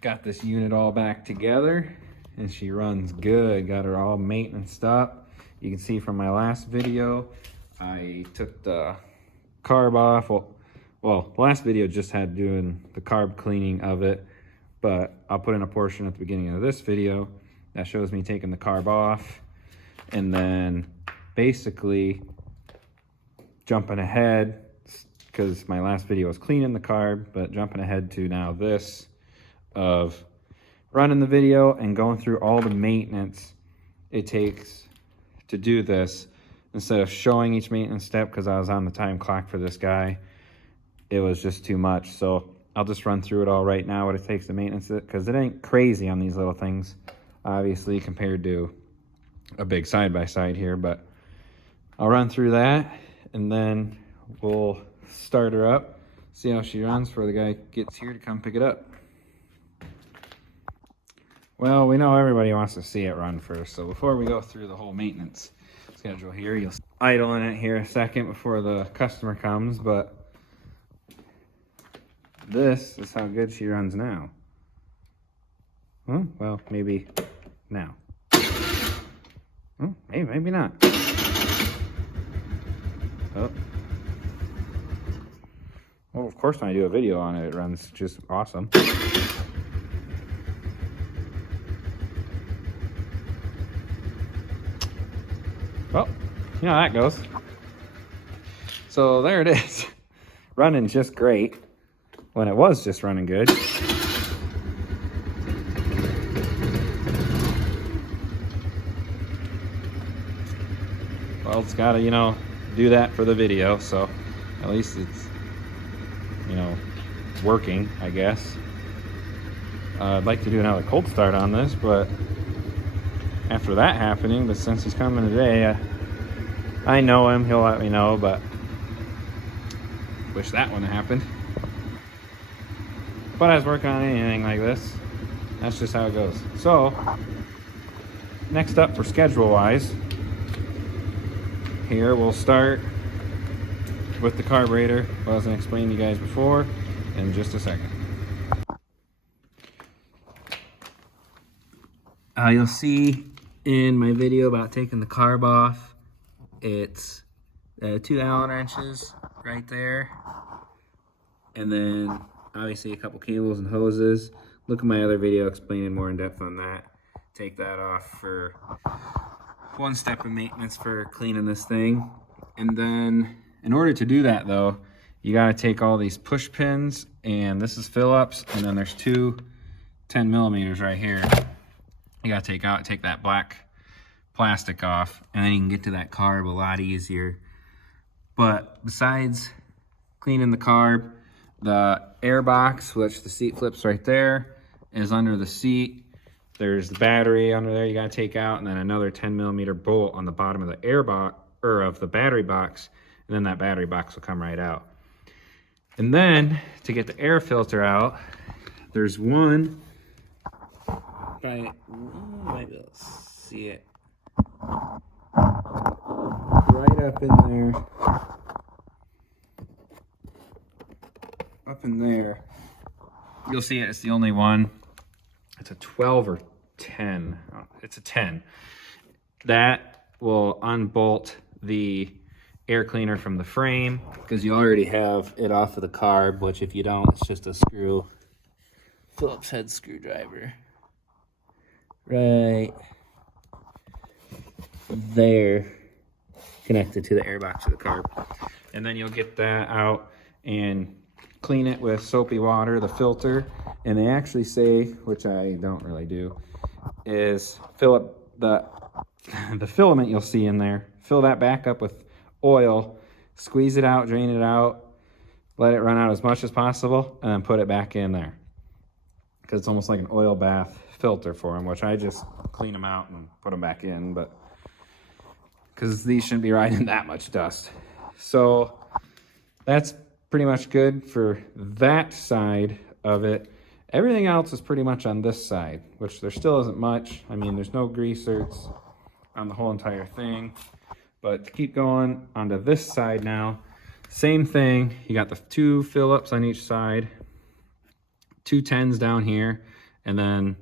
got this unit all back together and she runs good. Got her all maintenanced up. You can see from my last video, I took the carb off. Well, last video just had doing the carb cleaning of it, but I'll put in a portion at the beginning of this video that shows me taking the carb off and then basically jumping ahead, because my last video was cleaning the carb, but jumping ahead to now this of running the video and going through all the maintenance it takes to do this. Instead of showing each maintenance step, because I was on the time clock for this guy, it was just too much. So I'll just run through it all right now, what it takes to maintenance it, because it ain't crazy on these little things, obviously, compared to a big side-by-side here. But I'll run through that, and then we'll start her up, see how she runs before the guy gets here to come pick it up. Well, we know everybody wants to see it run first, so before we go through the whole maintenance schedule here, you'll idle in it here a second before the customer comes, but this is how good she runs now. Well, maybe now. Maybe not. Oh. Well, of course when I do a video on it, it runs just awesome. Well, you know how that goes. So there it is. Running just great when it was just running good. Well, it's gotta, do that for the video, so at least it's, working, I guess. I'd like to do another cold start on this, but after that happening, but since he's coming today, I know him, he'll let me know, but wish that wouldn't have happened. But I was working on anything like this. That's just how it goes. So, next up for schedule-wise, here we'll start with the carburetor, what I was going to explain to you guys before, in just a second. You'll see in my video about taking the carb off, it's 2 Allen wrenches right there, and then obviously a couple cables and hoses. Look at my other video explaining more in depth on that. Take that off for one step of maintenance for cleaning this thing. And then in order to do that though, you got to take all these push pins, and this is Phillips, and then there's two 10 millimeters right here. You got to take that black plastic off, and then you can get to that carb a lot easier. But besides cleaning the carb, the air box, which the seat flips right there, is under the seat. There's the battery under there you got to take out, and then another 10 millimeter bolt on the bottom of the air box, or of the battery box, and then that battery box will come right out. And then to get the air filter out, there's one, you might be able to see it, right up in there. Up in there, you'll see it. It's the only one. It's a 12 or 10. Oh, it's a 10. That will unbolt the air cleaner from the frame, because you already have it off of the carb, which if you don't, it's just a screw, Phillips head screwdriver right there, connected to the air box of the carb. And then you'll get that out and clean it with soapy water, the filter. And they actually say, which I don't really do, is fill up the filament you'll see in there, fill that back up with oil, squeeze it out, drain it out, let it run out as much as possible, and then put it back in there, because it's almost like an oil bath filter for them, which I just clean them out and put them back in, but because these shouldn't be riding that much dust. So that's pretty much good for that side of it. Everything else is pretty much on this side, which there still isn't much. I mean, there's no grease zerks on the whole entire thing. But to keep going onto this side now, same thing. You got the two Phillips on each side, two 10s down here, And then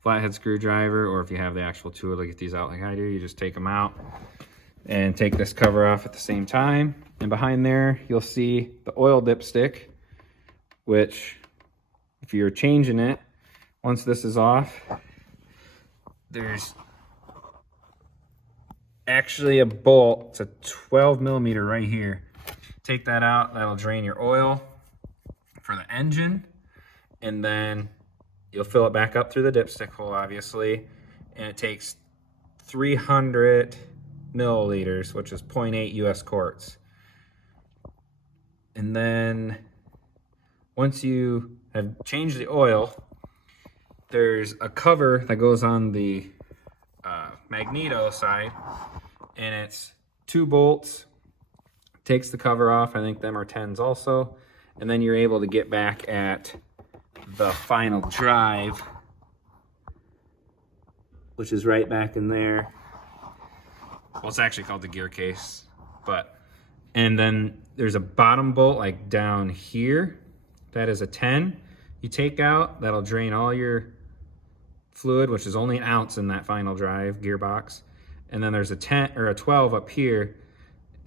flathead screwdriver, or if you have the actual tool to get these out like I do, you just take them out and take this cover off at the same time. And behind there, you'll see the oil dipstick, which if you're changing it, once this is off, there's actually a bolt. It's a 12 millimeter right here. Take that out, that'll drain your oil for the engine, and then you'll fill it back up through the dipstick hole, obviously, and it takes 300 milliliters, which is 0.8 US quarts. And then once you have changed the oil, there's a cover that goes on the magneto side, and it's 2 bolts. Takes the cover off. I think them are 10s also. And then you're able to get back at the final drive, which is right back in there. Well, it's actually called the gear case, but, and then there's a bottom bolt like down here. That is a 10. You take out, that'll drain all your fluid, which is only an ounce in that final drive gearbox. And then there's a 10 or a 12 up here,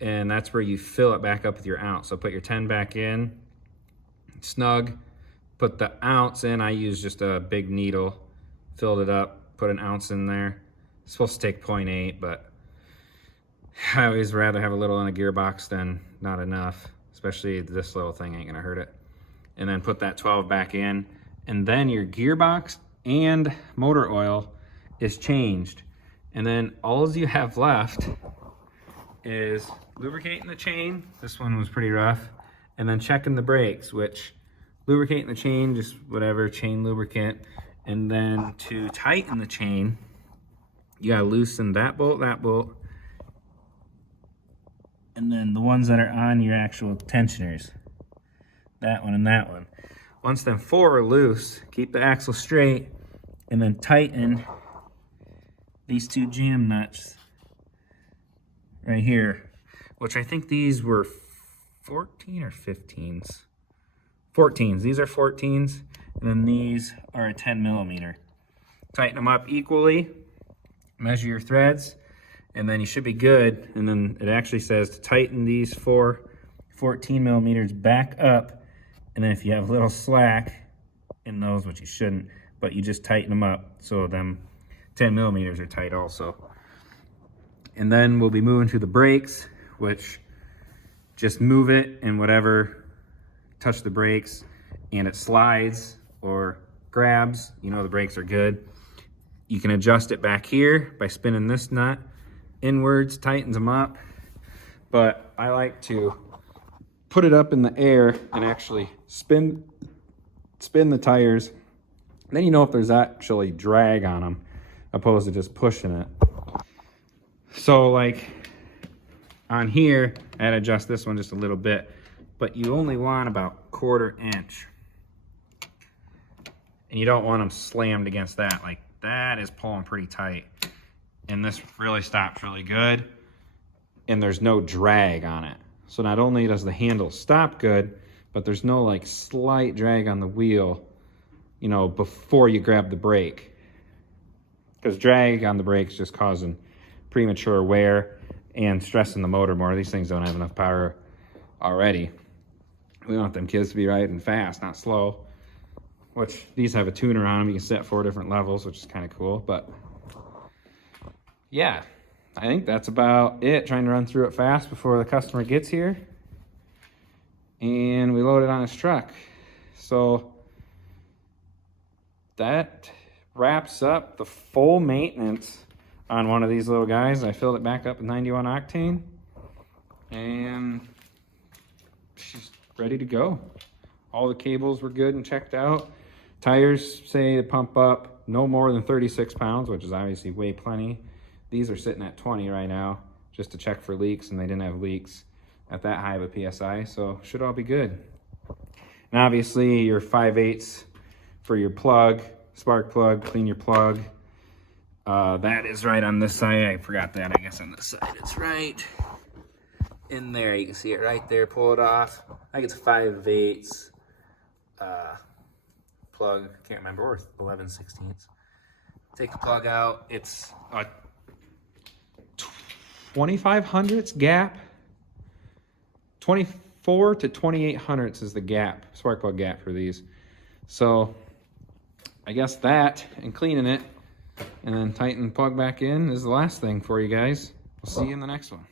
and that's where you fill it back up with your ounce. So put your 10 back in, snug, put the ounce in. I use just a big needle, filled it up, put an ounce in there. It's supposed to take 0.8, but I always rather have a little in a gearbox than not enough, especially this little thing ain't gonna hurt it. And then put that 12 back in, and then your gearbox and motor oil is changed. And then all you have left is lubricating the chain. This one was pretty rough. And then checking the brakes, which lubricating the chain, just whatever, chain lubricant. And then to tighten the chain, you gotta loosen that bolt, and then the ones that are on your actual tensioners, that one and that one. Once them 4 are loose, keep the axle straight, and then tighten these 2 jam nuts right here, which I think these were 14 or 15s. 14s, these are 14s, and then these are a 10 millimeter. Tighten them up equally, measure your threads, and then you should be good. And then it actually says to tighten these 4 14 millimeters back up, and then if you have a little slack in those, which you shouldn't, but you just tighten them up so them 10 millimeters are tight also. And then we'll be moving to the brakes, which just move it and whatever, touch the brakes and it slides or grabs, you know the brakes are good. You can adjust it back here by spinning this nut inwards, tightens them up. But I like to put it up in the air and actually spin the tires. Then you know if there's actually drag on them, opposed to just pushing it. So like on here, I'd adjust this one just a little bit, but you only want about 1/4 inch. And you don't want them slammed against that. Like that is pulling pretty tight. And this really stops really good. And there's no drag on it. So not only does the handle stop good, but there's no like slight drag on the wheel, you know, before you grab the brake. Because drag on the brakes just causing premature wear and stressing the motor more. These things don't have enough power already. We want them kids to be riding fast, not slow. Which these have a tuner on them. You can set 4 different levels, which is kind of cool. But yeah, I think that's about it. Trying to run through it fast before the customer gets here. And we load it on his truck. So that wraps up the full maintenance on one of these little guys. I filled it back up with 91 octane. And she's ready to go. All the cables were good and checked out. Tires say to pump up no more than 36 pounds, which is obviously way plenty. These are sitting at 20 right now, just to check for leaks, and they didn't have leaks at that high of a PSI, so should all be good. And obviously your 5/8 for your plug, spark plug, clean your plug. That is right on this side. I forgot that, I guess on this side. It's right in there. You can see it right there. Pull it off. I think it's 5/8 plug, I can't remember, or 11/16. Take the plug out. It's a 2500ths gap. 24 to 2800ths is the gap, spark plug gap for these. So I guess that and cleaning it and then tighten the plug back in is the last thing for you guys. We'll see you in the next one.